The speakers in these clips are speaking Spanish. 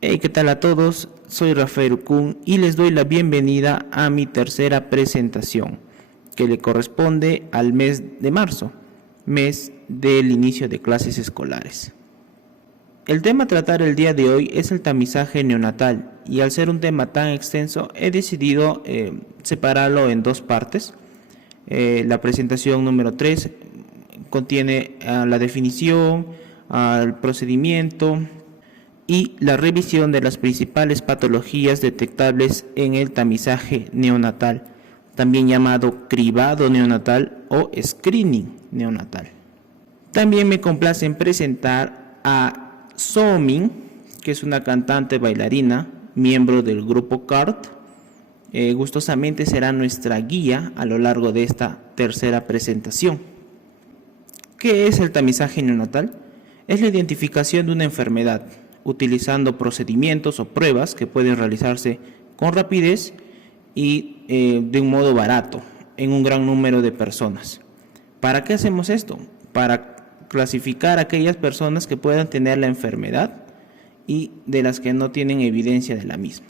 Hey, ¿qué tal a todos? Soy Rafael Kun y les doy la bienvenida a mi tercera presentación, que le corresponde al mes de marzo, mes del inicio de clases escolares. El tema a tratar el día de hoy es el tamizaje neonatal, y al ser un tema tan extenso he decidido separarlo en dos partes. La presentación número 3 contiene la definición, el procedimiento y la revisión de las principales patologías detectables en el tamizaje neonatal, también llamado cribado neonatal o screening neonatal. También me complace en presentar a Somin, que es una cantante bailarina, miembro del grupo CART. Gustosamente será nuestra guía a lo largo de esta tercera presentación. ¿Qué es el tamizaje neonatal? Es la identificación de una enfermedad utilizando procedimientos o pruebas que pueden realizarse con rapidez y de un modo barato en un gran número de personas. ¿Para qué hacemos esto? Para clasificar a aquellas personas que puedan tener la enfermedad y de las que no tienen evidencia de la misma.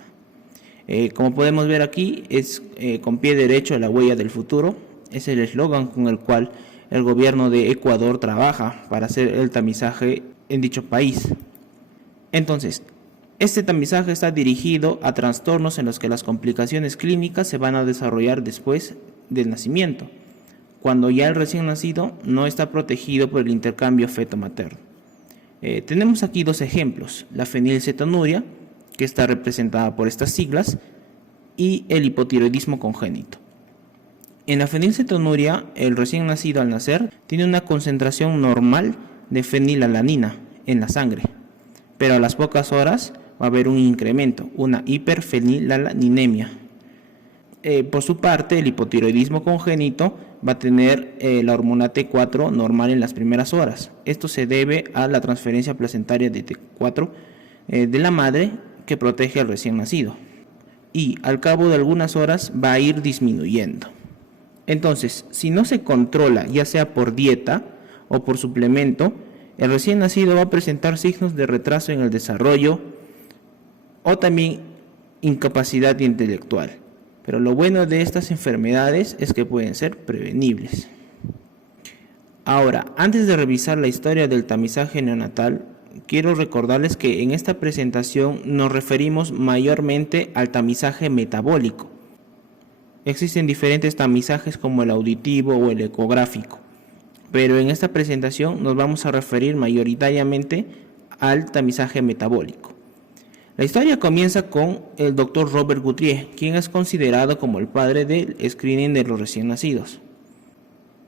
Como podemos ver aquí, es con pie derecho la huella del futuro. Es el eslogan con el cual el gobierno de Ecuador trabaja para hacer el tamizaje en dicho país. Entonces, este tamizaje está dirigido a trastornos en los que las complicaciones clínicas se van a desarrollar después del nacimiento, cuando ya el recién nacido no está protegido por el intercambio feto-materno. Tenemos aquí dos ejemplos: la fenilcetonuria, que está representada por estas siglas, y el hipotiroidismo congénito. En la fenilcetonuria, el recién nacido al nacer tiene una concentración normal de fenilalanina en la sangre, pero a las pocas horas va a haber un incremento, una hiperfenilalanemia. Por su parte, el hipotiroidismo congénito va a tener la hormona T4 normal en las primeras horas. Esto se debe a la transferencia placentaria de T4 de la madre, que protege al recién nacido, y al cabo de algunas horas va a ir disminuyendo. Entonces, si no se controla, ya sea por dieta o por suplemento, el recién nacido va a presentar signos de retraso en el desarrollo o también incapacidad intelectual. Pero lo bueno de estas enfermedades es que pueden ser prevenibles. Ahora, antes de revisar la historia del tamizaje neonatal, quiero recordarles que en esta presentación nos referimos mayormente al tamizaje metabólico. Existen diferentes tamizajes como el auditivo o el ecográfico, pero en esta presentación nos vamos a referir mayoritariamente al tamizaje metabólico. La historia comienza con el Dr. Robert Guthrie, quien es considerado como el padre del screening de los recién nacidos,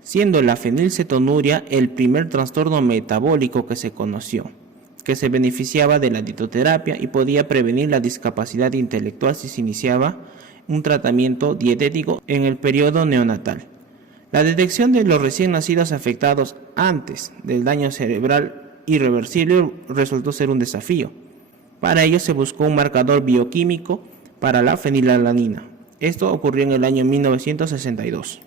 siendo la fenilcetonuria el primer trastorno metabólico que se conoció, que se beneficiaba de la dietoterapia y podía prevenir la discapacidad intelectual si se iniciaba un tratamiento dietético en el periodo neonatal. La detección de los recién nacidos afectados antes del daño cerebral irreversible resultó ser un desafío. Para ello se buscó un marcador bioquímico para la fenilalanina. Esto ocurrió en el año 1962.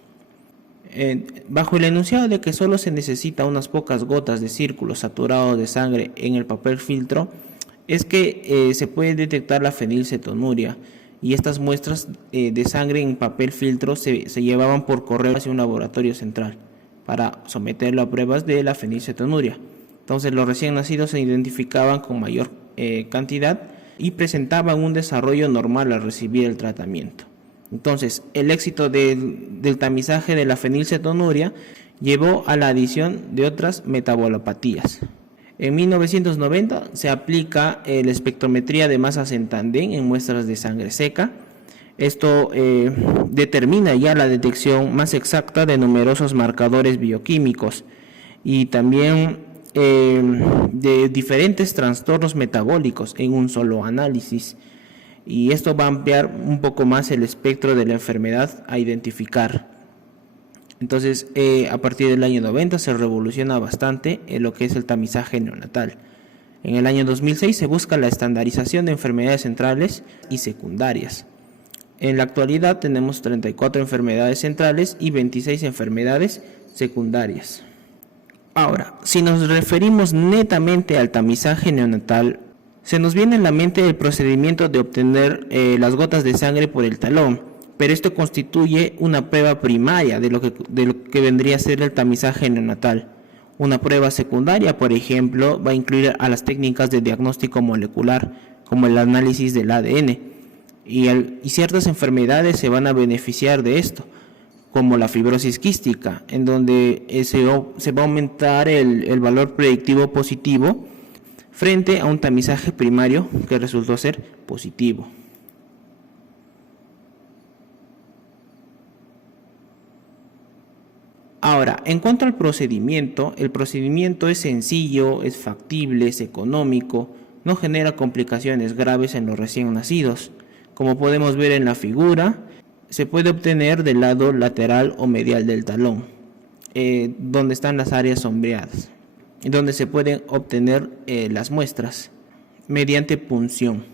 Bajo el enunciado de que solo se necesita unas pocas gotas de círculo saturado de sangre en el papel filtro, es que se puede detectar la fenilcetonuria, y estas muestras de sangre en papel filtro se llevaban por correo hacia un laboratorio central para someterlo a pruebas de la fenilcetonuria. Entonces los recién nacidos se identificaban con mayor cantidad y presentaban un desarrollo normal al recibir el tratamiento. Entonces, el éxito del tamizaje de la fenilcetonuria llevó a la adición de otras metabolopatías. En 1990 se aplica la espectrometría de masas en tandem en muestras de sangre seca. Esto determina ya la detección más exacta de numerosos marcadores bioquímicos y también de diferentes trastornos metabólicos en un solo análisis. Y esto va a ampliar un poco más el espectro de la enfermedad a identificar. Entonces, a partir del año 90 se revoluciona bastante en lo que es el tamizaje neonatal. En el año 2006 se busca la estandarización de enfermedades centrales y secundarias. En la actualidad tenemos 34 enfermedades centrales y 26 enfermedades secundarias. Ahora, si nos referimos netamente al tamizaje neonatal, Se nos viene en la mente el procedimiento de obtener las gotas de sangre por el talón, pero esto constituye una prueba primaria de lo que vendría a ser el tamizaje neonatal. Una prueba secundaria, por ejemplo, va a incluir a las técnicas de diagnóstico molecular, como el análisis del ADN, y ciertas enfermedades se van a beneficiar de esto, como la fibrosis quística, en donde se va a aumentar el valor predictivo positivo frente a un tamizaje primario que resultó ser positivo. Ahora, en cuanto al procedimiento, el procedimiento es sencillo, es factible, es económico, no genera complicaciones graves en los recién nacidos. Como podemos ver en la figura, se puede obtener del lado lateral o medial del talón, donde están las áreas sombreadas, donde se pueden obtener las muestras mediante punción.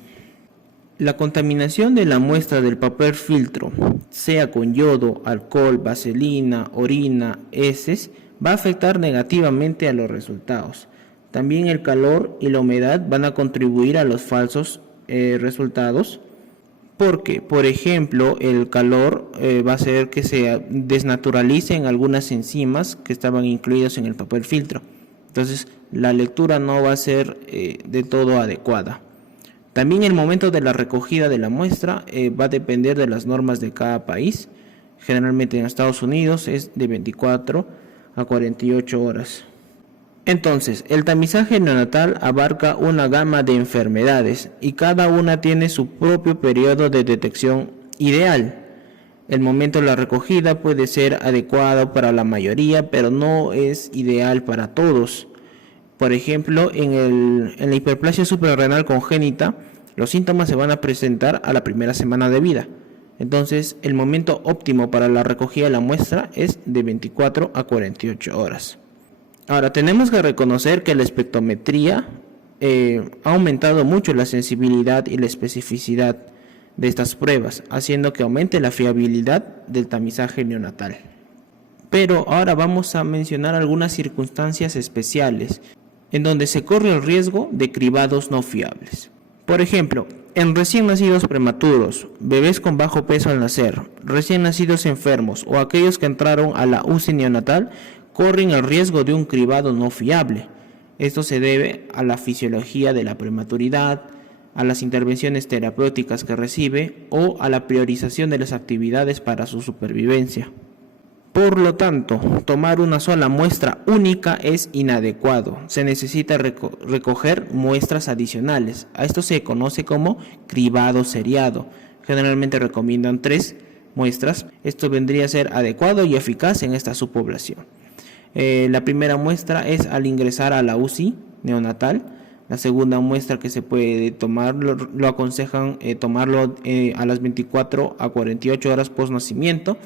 La contaminación de la muestra del papel filtro, sea con yodo, alcohol, vaselina, orina, heces, va a afectar negativamente a los resultados. También el calor y la humedad van a contribuir a los falsos resultados, porque, por ejemplo, el calor va a hacer que se desnaturalicen algunas enzimas que estaban incluidas en el papel filtro. Entonces, la lectura no va a ser de todo adecuada. También el momento de la recogida de la muestra va a depender de las normas de cada país. Generalmente en Estados Unidos es de 24 a 48 horas. Entonces, el tamizaje neonatal abarca una gama de enfermedades y cada una tiene su propio periodo de detección ideal. El momento de la recogida puede ser adecuado para la mayoría, pero no es ideal para todos. Por ejemplo, en la hiperplasia suprarrenal congénita, los síntomas se van a presentar a la primera semana de vida. Entonces, el momento óptimo para la recogida de la muestra es de 24 a 48 horas. Ahora, tenemos que reconocer que la espectrometría ha aumentado mucho la sensibilidad y la especificidad de estas pruebas, haciendo que aumente la fiabilidad del tamizaje neonatal. Pero ahora vamos a mencionar algunas circunstancias especiales en donde se corre el riesgo de cribados no fiables. Por ejemplo, en recién nacidos prematuros, bebés con bajo peso al nacer, recién nacidos enfermos o aquellos que entraron a la UCI neonatal corren el riesgo de un cribado no fiable. Esto se debe a la fisiología de la prematuridad, a las intervenciones terapéuticas que recibe o a la priorización de las actividades para su supervivencia. Por lo tanto, tomar una sola muestra única es inadecuado. Se necesita recoger muestras adicionales. A esto se conoce como cribado seriado. Generalmente recomiendan 3 muestras. Esto vendría a ser adecuado y eficaz en esta subpoblación. La primera muestra es al ingresar a la UCI neonatal. La segunda muestra que se puede tomar, lo aconsejan tomarlo a las 24 a 48 horas post nacimiento.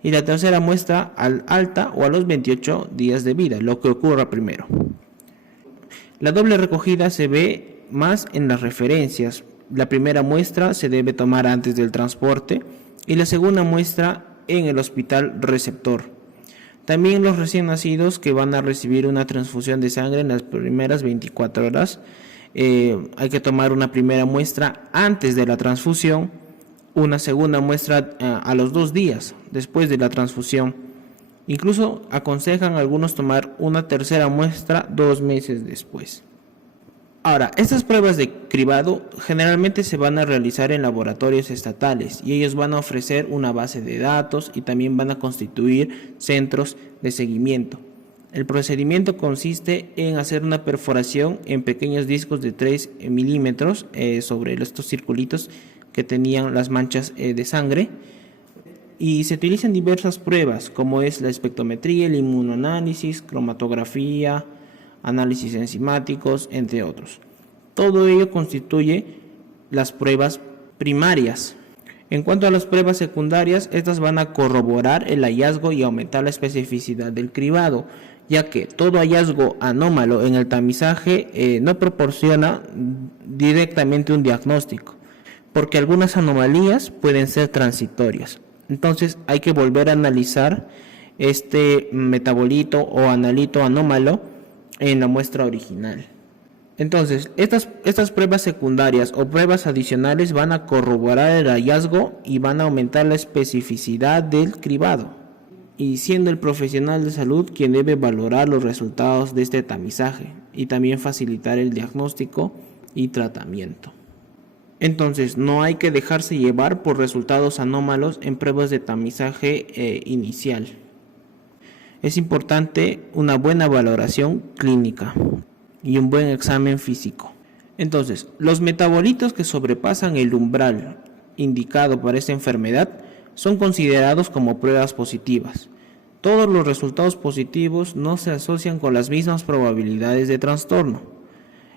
Y la tercera muestra al alta o a los 28 días de vida, lo que ocurra primero. La doble recogida se ve más en las referencias. La primera muestra se debe tomar antes del transporte y la segunda muestra en el hospital receptor. También los recién nacidos que van a recibir una transfusión de sangre en las primeras 24 horas, hay que tomar una primera muestra antes de la transfusión, una segunda muestra a los 2 días después de la transfusión. Incluso aconsejan a algunos tomar una tercera muestra 2 meses después. Ahora, estas pruebas de cribado generalmente se van a realizar en laboratorios estatales y ellos van a ofrecer una base de datos y también van a constituir centros de seguimiento. El procedimiento consiste en hacer una perforación en pequeños discos de 3 milímetros sobre estos circulitos que tenían las manchas de sangre, y se utilizan diversas pruebas como es la espectrometría, el inmunoanálisis, cromatografía, análisis enzimáticos, entre otros. Todo ello constituye las pruebas primarias. En cuanto a las pruebas secundarias, estas van a corroborar el hallazgo y aumentar la especificidad del cribado, ya que todo hallazgo anómalo en el tamizaje no proporciona directamente un diagnóstico, porque algunas anomalías pueden ser transitorias. Entonces hay que volver a analizar este metabolito o analito anómalo en la muestra original. Entonces, estas pruebas secundarias o pruebas adicionales van a corroborar el hallazgo y van a aumentar la especificidad del cribado, y siendo el profesional de salud quien debe valorar los resultados de este tamizaje y también facilitar el diagnóstico y tratamiento. Entonces, no hay que dejarse llevar por resultados anómalos en pruebas de tamizaje inicial. Es importante una buena valoración clínica y un buen examen físico. Entonces, los metabolitos que sobrepasan el umbral indicado para esta enfermedad son considerados como pruebas positivas. Todos los resultados positivos no se asocian con las mismas probabilidades de trastorno.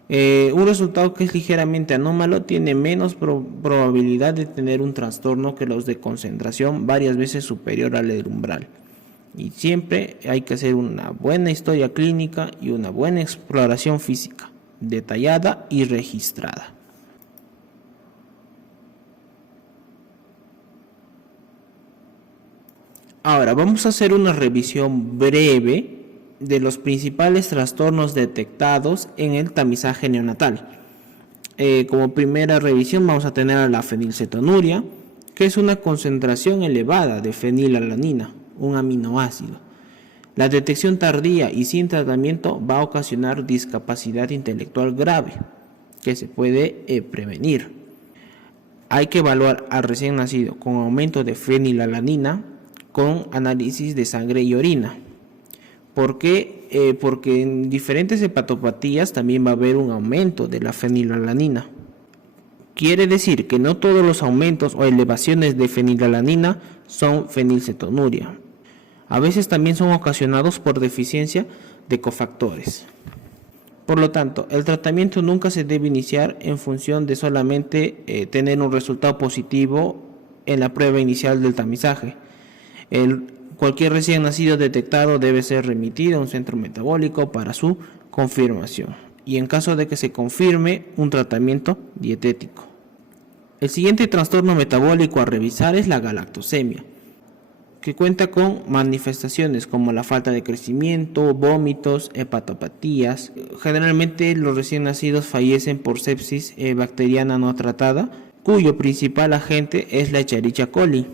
Un resultado que es ligeramente anómalo tiene menos probabilidad de tener un trastorno que los de concentración varias veces superior al del umbral. Y siempre hay que hacer una buena historia clínica y una buena exploración física, detallada y registrada. Ahora vamos a hacer una revisión breve de los principales trastornos detectados en el tamizaje neonatal. Como primera revisión vamos a tener a la fenilcetonuria, que es una concentración elevada de fenilalanina, un aminoácido. La detección tardía y sin tratamiento va a ocasionar discapacidad intelectual grave, que se puede prevenir. Hay que evaluar al recién nacido con aumento de fenilalanina con análisis de sangre y orina. ¿Por qué? Porque en diferentes hepatopatías también va a haber un aumento de la fenilalanina. Quiere decir que no todos los aumentos o elevaciones de fenilalanina son fenilcetonuria. A veces también son ocasionados por deficiencia de cofactores. Por lo tanto, el tratamiento nunca se debe iniciar en función de solamente tener un resultado positivo en la prueba inicial del tamizaje. Cualquier recién nacido detectado debe ser remitido a un centro metabólico para su confirmación y en caso de que se confirme un tratamiento dietético. El siguiente trastorno metabólico a revisar es la galactosemia, que cuenta con manifestaciones como la falta de crecimiento, vómitos, hepatopatías. Generalmente los recién nacidos fallecen por sepsis bacteriana no tratada, cuyo principal agente es la Escherichia coli.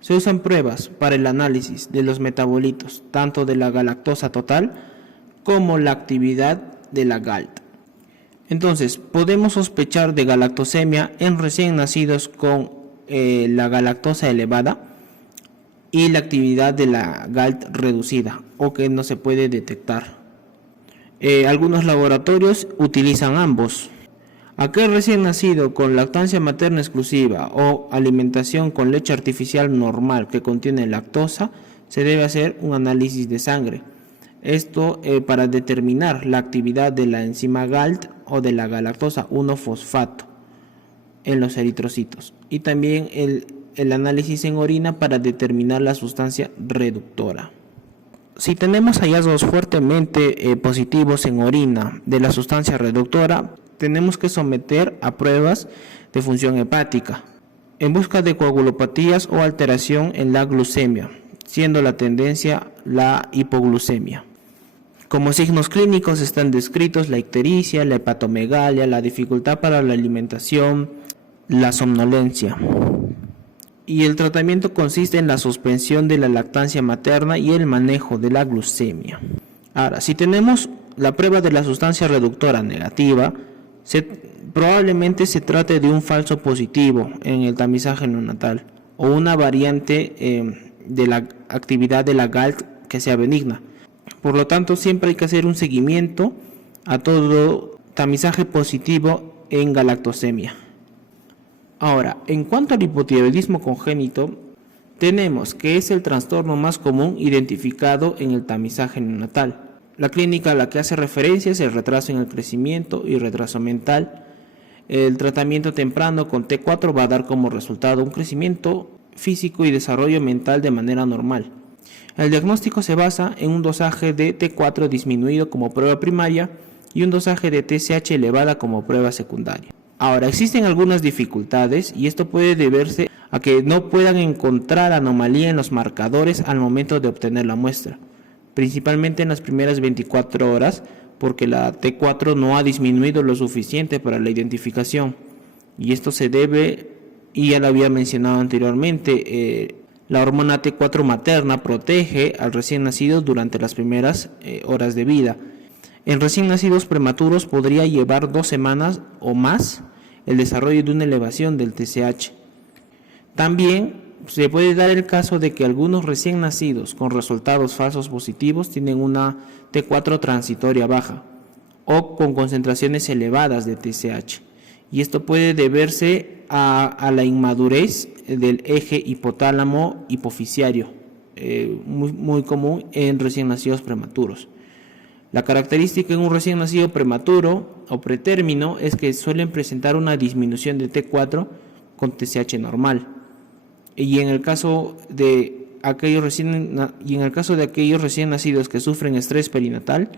Se usan pruebas para el análisis de los metabolitos, tanto de la galactosa total como la actividad de la GALT. Entonces, podemos sospechar de galactosemia en recién nacidos con la galactosa elevada y la actividad de la GALT reducida o que no se puede detectar. Algunos laboratorios utilizan ambos. Aquel recién nacido con lactancia materna exclusiva o alimentación con leche artificial normal que contiene lactosa, se debe hacer un análisis de sangre. Esto para determinar la actividad de la enzima GALT o de la galactosa 1-fosfato en los eritrocitos. Y también el análisis en orina para determinar la sustancia reductora. Si tenemos hallazgos fuertemente positivos en orina de la sustancia reductora, tenemos que someter a pruebas de función hepática en busca de coagulopatías o alteración en la glucemia, siendo la tendencia la hipoglucemia. Como signos clínicos están descritos la ictericia, la hepatomegalia, la dificultad para la alimentación, la somnolencia. Y el tratamiento consiste en la suspensión de la lactancia materna y el manejo de la glucemia. Ahora, si tenemos la prueba de la sustancia reductora negativa, probablemente se trate de un falso positivo en el tamizaje neonatal o una variante de la actividad de la GALT que sea benigna. Por lo tanto, siempre hay que hacer un seguimiento a todo tamizaje positivo en galactosemia. Ahora, en cuanto al hipotiroidismo congénito, tenemos que es el trastorno más común identificado en el tamizaje neonatal. La clínica a la que hace referencia es el retraso en el crecimiento y retraso mental. El tratamiento temprano con T4 va a dar como resultado un crecimiento físico y desarrollo mental de manera normal. El diagnóstico se basa en un dosaje de T4 disminuido como prueba primaria y un dosaje de TSH elevada como prueba secundaria. Ahora, existen algunas dificultades y esto puede deberse a que no puedan encontrar anomalía en los marcadores al momento de obtener la muestra, principalmente en las primeras 24 horas, porque la T4 no ha disminuido lo suficiente para la identificación. Y esto se debe, y ya lo había mencionado anteriormente, la hormona T4 materna protege al recién nacido durante las primeras horas de vida. En recién nacidos prematuros podría llevar 2 semanas o más el desarrollo de una elevación del TSH. También se puede dar el caso de que algunos recién nacidos con resultados falsos positivos tienen una T4 transitoria baja o con concentraciones elevadas de TSH. Y esto puede deberse a la inmadurez del eje hipotálamo hipoficiario, muy común en recién nacidos prematuros. La característica en un recién nacido prematuro o pretérmino es que suelen presentar una disminución de T4 con TSH normal. Y en el caso de aquellos recién nacidos que sufren estrés perinatal,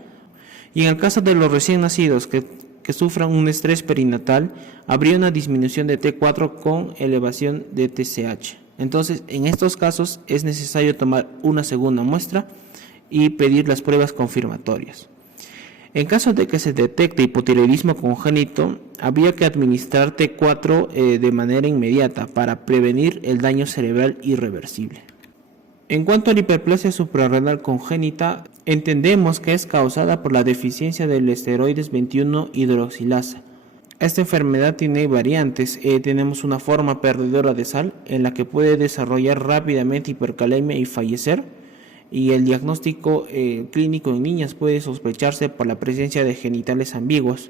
y en el caso de los recién nacidos que sufran un estrés perinatal, habría una disminución de T4 con elevación de TSH. Entonces, en estos casos es necesario tomar una segunda muestra y pedir las pruebas confirmatorias. En caso de que se detecte hipotiroidismo congénito, habría que administrar T4 de manera inmediata para prevenir el daño cerebral irreversible. En cuanto a la hiperplasia suprarrenal congénita, entendemos que es causada por la deficiencia del esteroides 21 hidroxilasa. Esta enfermedad tiene variantes. Tenemos una forma perdedora de sal en la que puede desarrollar rápidamente hipercalemia y fallecer. Y el diagnóstico clínico en niñas puede sospecharse por la presencia de genitales ambiguos.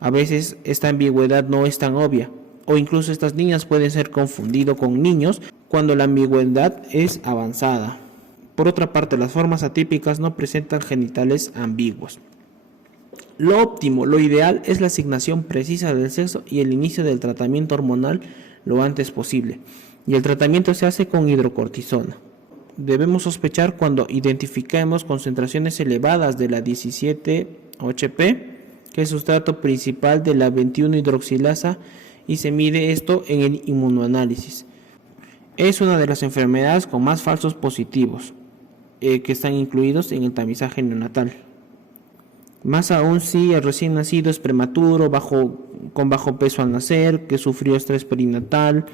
A veces esta ambigüedad no es tan obvia, o incluso estas niñas pueden ser confundidas con niños cuando la ambigüedad es avanzada. Por otra parte, las formas atípicas no presentan genitales ambiguos. Lo óptimo, lo ideal es la asignación precisa del sexo y el inicio del tratamiento hormonal lo antes posible. Y el tratamiento se hace con hidrocortisona. Debemos sospechar cuando identifiquemos concentraciones elevadas de la 17-OHP, que es sustrato principal de la 21-hidroxilasa, y se mide esto en el inmunoanálisis. Es una de las enfermedades con más falsos positivos que están incluidos en el tamizaje neonatal. Más aún si el recién nacido es prematuro, con bajo peso al nacer, que sufrió estrés perinatal,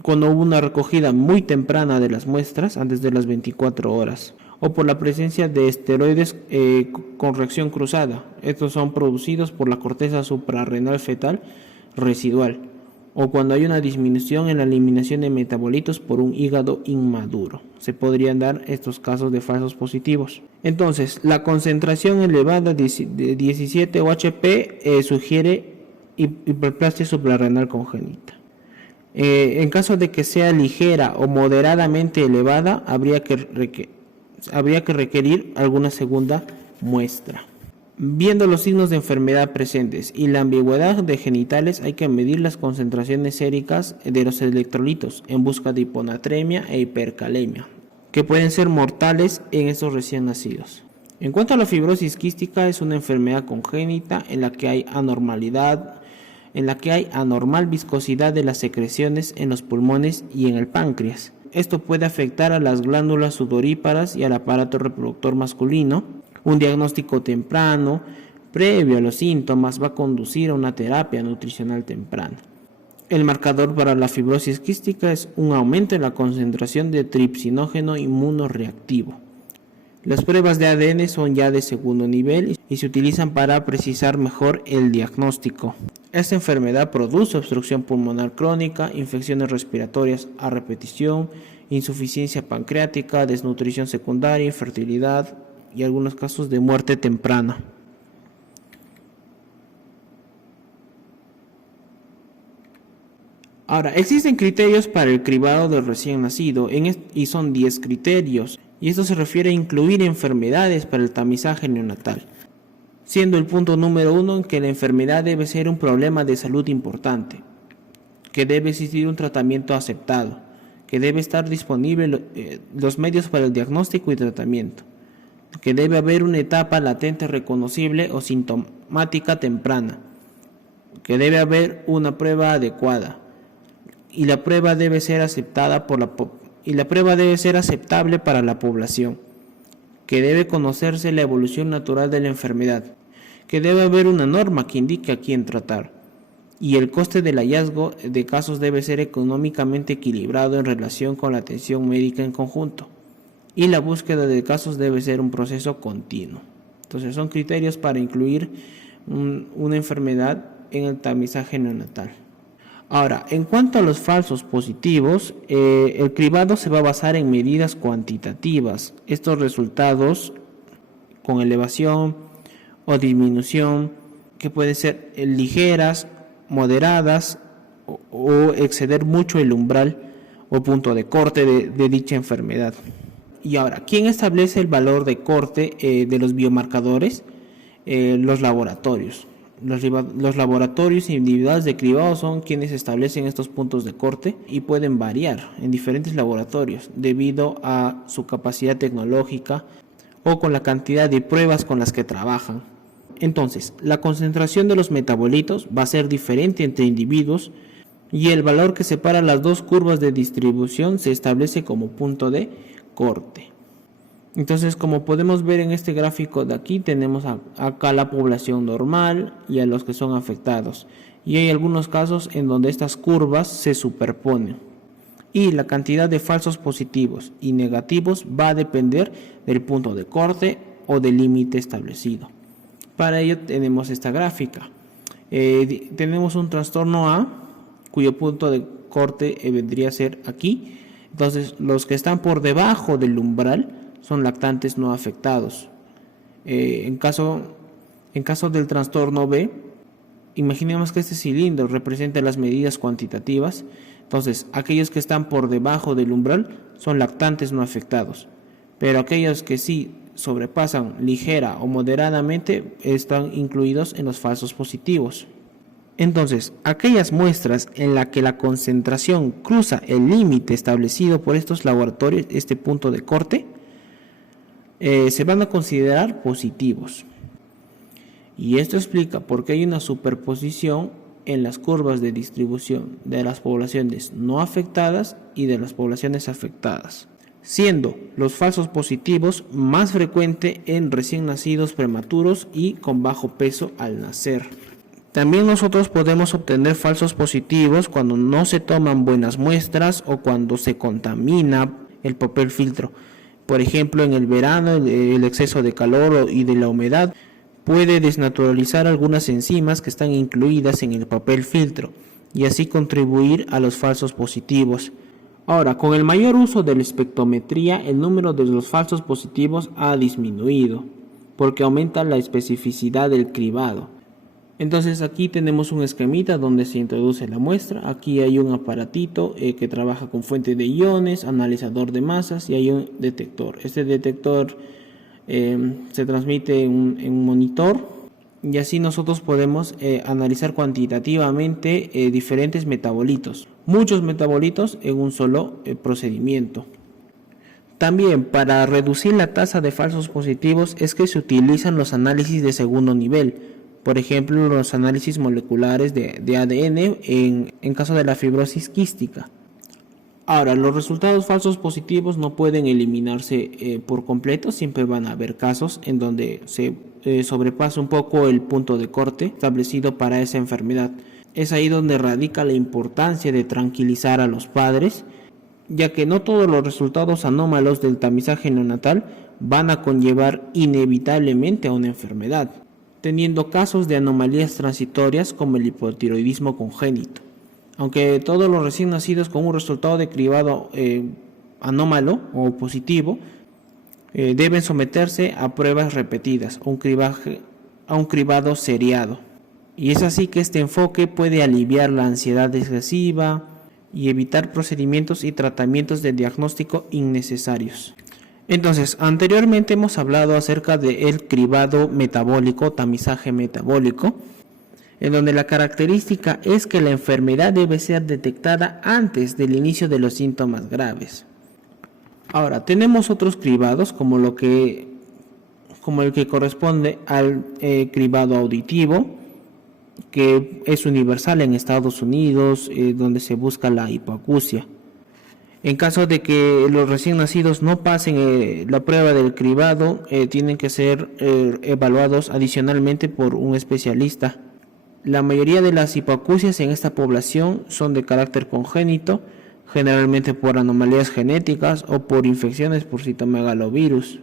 cuando hubo una recogida muy temprana de las muestras, antes de las 24 horas, o por la presencia de esteroides con reacción cruzada. Estos son producidos por la corteza suprarrenal fetal residual, o cuando hay una disminución en la eliminación de metabolitos por un hígado inmaduro. Se podrían dar estos casos de falsos positivos. Entonces, la concentración elevada de 17 OHP sugiere hiperplasia suprarrenal congénita. En caso de que sea ligera o moderadamente elevada, habría que requerir alguna segunda muestra. Viendo los signos de enfermedad presentes y la ambigüedad de genitales, hay que medir las concentraciones séricas de los electrolitos en busca de hiponatremia e hipercalemia, que pueden ser mortales en estos recién nacidos. En cuanto a la fibrosis quística, es una enfermedad congénita en la que hay anormal viscosidad de las secreciones en los pulmones y en el páncreas. Esto puede afectar a las glándulas sudoríparas y al aparato reproductor masculino. Un diagnóstico temprano, previo a los síntomas, va a conducir a una terapia nutricional temprana. El marcador para la fibrosis quística es un aumento en la concentración de tripsinógeno inmunoreactivo. Las pruebas de ADN son ya de segundo nivel y se utilizan para precisar mejor el diagnóstico. Esta enfermedad produce obstrucción pulmonar crónica, infecciones respiratorias a repetición, insuficiencia pancreática, desnutrición secundaria, infertilidad y algunos casos de muerte temprana. Ahora, existen criterios para el cribado del recién nacido y son 10 criterios, y esto se refiere a incluir enfermedades para el tamizaje neonatal, siendo el punto número 1 que la enfermedad debe ser un problema de salud importante, que debe existir un tratamiento aceptado, que debe estar disponible los medios para el diagnóstico y tratamiento, que debe haber una etapa latente reconocible o sintomática temprana, que debe haber una prueba adecuada, y la prueba debe ser aceptada aceptable para la población, que debe conocerse la evolución natural de la enfermedad, que debe haber una norma que indique a quién tratar, y el coste del hallazgo de casos debe ser económicamente equilibrado en relación con la atención médica en conjunto, y la búsqueda de casos debe ser un proceso continuo. Entonces son criterios para incluir una enfermedad en el tamizaje neonatal. Ahora, en cuanto a los falsos positivos, el cribado se va a basar en medidas cuantitativas. Estos resultados con elevación o disminución, que pueden ser ligeras, moderadas o exceder mucho el umbral o punto de corte de dicha enfermedad. Y ahora, ¿quién establece el valor de corte de los biomarcadores? Los laboratorios. Los laboratorios individuales de cribado son quienes establecen estos puntos de corte y pueden variar en diferentes laboratorios debido a su capacidad tecnológica o con la cantidad de pruebas con las que trabajan. Entonces, la concentración de los metabolitos va a ser diferente entre individuos y el valor que separa las dos curvas de distribución se establece como punto de corte. Entonces, como podemos ver en este gráfico de aquí, tenemos acá la población normal y a los que son afectados. Y hay algunos casos en donde estas curvas se superponen. Y la cantidad de falsos positivos y negativos va a depender del punto de corte o del límite establecido. Para ello tenemos esta gráfica. Tenemos un trastorno A, cuyo punto de corte vendría a ser aquí. Entonces, los que están por debajo del umbral son lactantes no afectados. En caso del trastorno B, imaginemos que este cilindro representa las medidas cuantitativas. Entonces, aquellos que están por debajo del umbral son lactantes no afectados, pero aquellos que sí sobrepasan ligera o moderadamente están incluidos en los falsos positivos. Entonces, aquellas muestras en las que la concentración cruza el límite establecido por estos laboratorios, este punto de corte, se van a considerar positivos. Y esto explica por qué hay una superposición en las curvas de distribución de las poblaciones no afectadas y de las poblaciones afectadas, siendo los falsos positivos más frecuentes en recién nacidos prematuros y con bajo peso al nacer. También nosotros podemos obtener falsos positivos cuando no se toman buenas muestras o cuando se contamina el papel filtro. Por ejemplo, en el verano, el exceso de calor y de la humedad puede desnaturalizar algunas enzimas que están incluidas en el papel filtro y así contribuir a los falsos positivos. Ahora, con el mayor uso de la espectrometría, el número de los falsos positivos ha disminuido porque aumenta la especificidad del cribado. Entonces aquí tenemos un esquemita donde se introduce la muestra. Aquí hay un aparatito que trabaja con fuente de iones, analizador de masas y hay un detector. Este detector se transmite en un monitor y así nosotros podemos analizar cuantitativamente diferentes metabolitos. Muchos metabolitos en un solo procedimiento. También para reducir la tasa de falsos positivos es que se utilizan los análisis de segundo nivel. Por ejemplo, los análisis moleculares de ADN en caso de la fibrosis quística. Ahora, los resultados falsos positivos no pueden eliminarse por completo. Siempre van a haber casos en donde se sobrepasa un poco el punto de corte establecido para esa enfermedad. Es ahí donde radica la importancia de tranquilizar a los padres, ya que no todos los resultados anómalos del tamizaje neonatal van a conllevar inevitablemente a una enfermedad, teniendo casos de anomalías transitorias como el hipotiroidismo congénito. Aunque todos los recién nacidos con un resultado de cribado anómalo o positivo deben someterse a pruebas repetidas, a un cribado seriado. Y es así que este enfoque puede aliviar la ansiedad excesiva y evitar procedimientos y tratamientos de diagnóstico innecesarios. Entonces, anteriormente hemos hablado acerca del cribado metabólico, tamizaje metabólico, en donde la característica es que la enfermedad debe ser detectada antes del inicio de los síntomas graves. Ahora, tenemos otros cribados como el que corresponde al cribado auditivo, que es universal en Estados Unidos, donde se busca la hipoacusia. En caso de que los recién nacidos no pasen la prueba del cribado, tienen que ser evaluados adicionalmente por un especialista. La mayoría de las hipoacusias en esta población son de carácter congénito, generalmente por anomalías genéticas o por infecciones por citomegalovirus.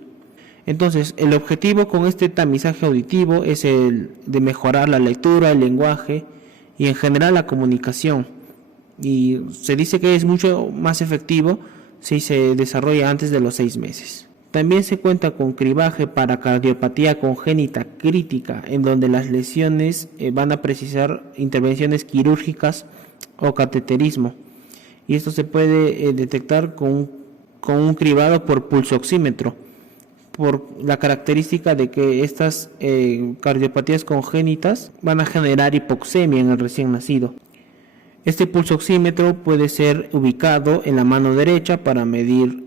Entonces, el objetivo con este tamizaje auditivo es el de mejorar la lectura, el lenguaje y en general la comunicación. Y se dice que es mucho más efectivo si se desarrolla antes de los 6 meses. También se cuenta con cribaje para cardiopatía congénita crítica, en donde las lesiones van a precisar intervenciones quirúrgicas o cateterismo. Y esto se puede detectar con un cribado por pulsoxímetro, por la característica de que estas cardiopatías congénitas van a generar hipoxemia en el recién nacido. Este pulsoxímetro puede ser ubicado en la mano derecha para medir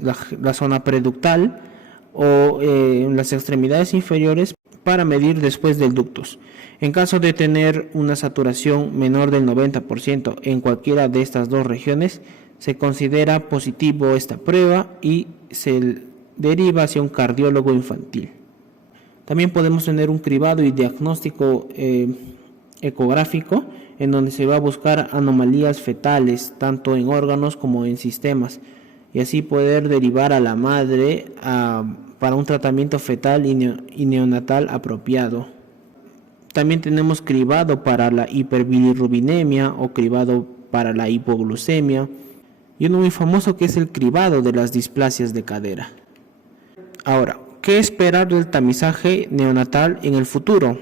la zona preductal o en las extremidades inferiores para medir después del ductus. En caso de tener una saturación menor del 90% en cualquiera de estas dos regiones, se considera positivo esta prueba y se deriva hacia un cardiólogo infantil. También podemos tener un cribado y diagnóstico ecográfico, en donde se va a buscar anomalías fetales, tanto en órganos como en sistemas, y así poder derivar a la madre para un tratamiento fetal y neonatal apropiado. También tenemos cribado para la hiperbilirrubinemia o cribado para la hipoglucemia, y uno muy famoso que es el cribado de las displasias de cadera. Ahora, ¿qué esperar del tamizaje neonatal en el futuro?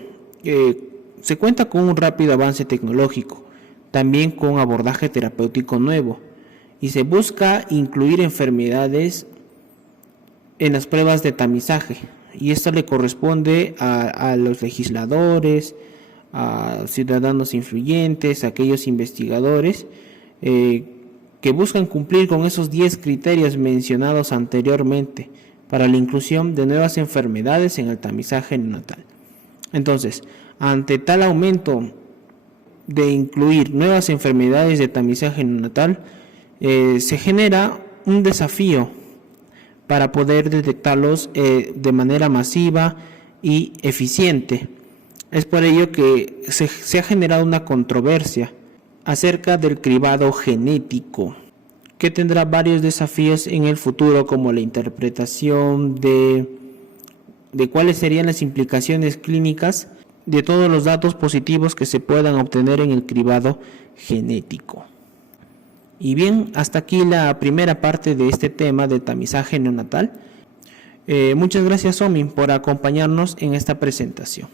Se cuenta con un rápido avance tecnológico, también con abordaje terapéutico nuevo, y se busca incluir enfermedades en las pruebas de tamizaje, y esto le corresponde a los legisladores, a ciudadanos influyentes, a aquellos investigadores que buscan cumplir con esos 10 criterios mencionados anteriormente para la inclusión de nuevas enfermedades en el tamizaje neonatal. Entonces, ante tal aumento de incluir nuevas enfermedades de tamizaje neonatal, se genera un desafío para poder detectarlos de manera masiva y eficiente. Es por ello que se ha generado una controversia acerca del cribado genético, que tendrá varios desafíos en el futuro, como la interpretación de cuáles serían las implicaciones clínicas de todos los datos positivos que se puedan obtener en el cribado genético. Y bien, hasta aquí la primera parte de este tema de tamizaje neonatal. Muchas gracias, Omi, por acompañarnos en esta presentación.